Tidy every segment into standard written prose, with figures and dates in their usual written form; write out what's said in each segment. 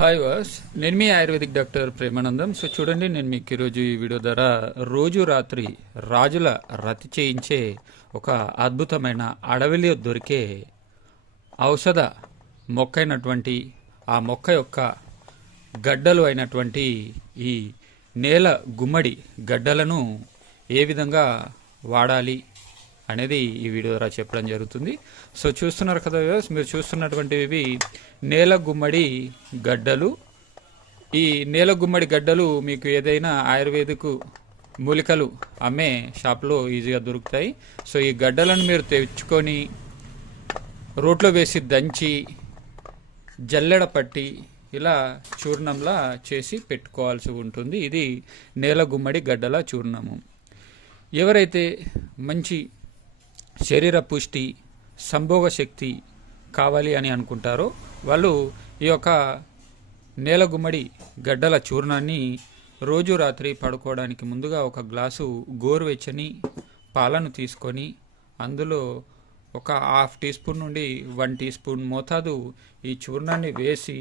Hi was, నేను మీ ayurvedic doctor Premanandam. So చూడండి, నేను మీకు ఈరోజు ఈ వీడియో ద్వారా రోజు రాత్రి రాజుల రతి చేయించే ఒక అద్భుతమైన అడవిలో దొరికే ఔషధ మొక్క అయినటువంటి ఆ మొక్క యొక్క గడ్డలు అయినటువంటి ఈ నేల గుమ్మడి గడ్డలను ఏ విధంగా వాడాలి అనేది ఈ వీడియో ద్వారా చెప్పడం జరుగుతుంది. సో చూస్తున్నారు కదా వ్యూవర్స్, మీరు చూస్తున్నటువంటివి నేల గుమ్మడి గడ్డలు. ఈ నేల గుమ్మడి గడ్డలు మీకు ఏదైనా ఆయుర్వేదిక్ మూలికలు అమ్మే షాప్లో ఈజీగా దొరుకుతాయి. సో ఈ గడ్డలను మీరు తెచ్చుకొని రోట్లో వేసి దంచి జల్లెడ పట్టి ఇలా చూర్ణంలా చేసి పెట్టుకోవాల్సి ఉంటుంది. ఇది నేల గుమ్మడి గడ్డల చూర్ణము. ఎవరైతే మంచి శరీర పుష్టి, సంభోగ శక్తి కావాలి అని అనుకుంటారో వాళ్ళు ఈ యొక్క నేల గుమ్మడి గడ్డల చూర్ణాన్ని రోజు రాత్రి పడుకోవడానికి ముందుగా ఒక గ్లాసు గోరువెచ్చని పాలను తీసుకొని అందులో ఒక హాఫ్ టీ స్పూన్ నుండి 1 టీ స్పూన్ మోతాదు ఈ చూర్ణాన్ని వేసి,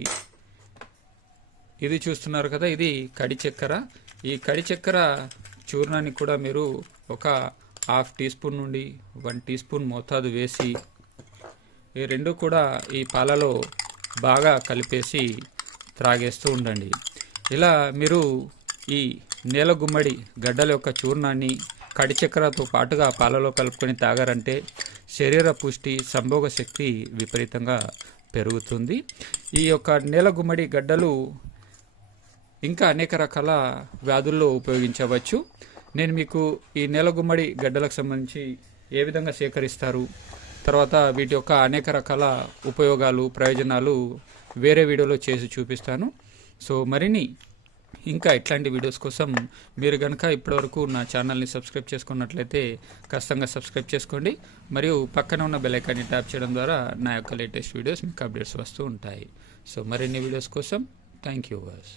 ఇది చూస్తున్నారు కదా, ఇది కడి చక్కెర. ఈ కడి చక్కెర చూర్ణాన్ని కూడా మీరు ఒక హాఫ్ టీ స్పూన్ నుండి 1 టీ స్పూన్ మోతాదు వేసి ఈ రెండు కూడా ఈ పాలలో బాగా కలిపేసి త్రాగేస్తూ ఉండండి. ఇలా మీరు ఈ నేల గుమ్మడి గడ్డల యొక్క చూర్ణాన్ని కడి చక్కెరతో పాటుగా పాలలో కలుపుకొని తాగారంటే శరీర పుష్టి, సంభోగ శక్తి విపరీతంగా పెరుగుతుంది. ఈ యొక్క నేల గుమ్మడి గడ్డలు ఇంకా అనేక రకాల వ్యాధుల్లో ఉపయోగించవచ్చు. నేను మీకు ఈ నేల గుమ్మడి గడ్డలకు సంబంధించి ఏ విధంగా సేకరిస్తారు, తర్వాత వీటి యొక్క అనేక రకాల ఉపయోగాలు, ప్రయోజనాలు వేరే వీడియోలో చేసి చూపిస్తాను. సో మరిన్ని ఇంకా ఇట్లాంటి వీడియోస్ కోసం మీరు కనుక ఇప్పటివరకు నా ఛానల్ని సబ్స్క్రైబ్ చేసుకున్నట్లయితే ఖచ్చితంగా సబ్స్క్రైబ్ చేసుకోండి. మరియు పక్కన ఉన్న బెల్ ఐకాన్ని ట్యాప్ చేయడం ద్వారా నా యొక్క లేటెస్ట్ వీడియోస్ మీకు అప్డేట్స్ వస్తూ ఉంటాయి. సో మరిన్ని వీడియోస్ కోసం థ్యాంక్ యూ వాస్.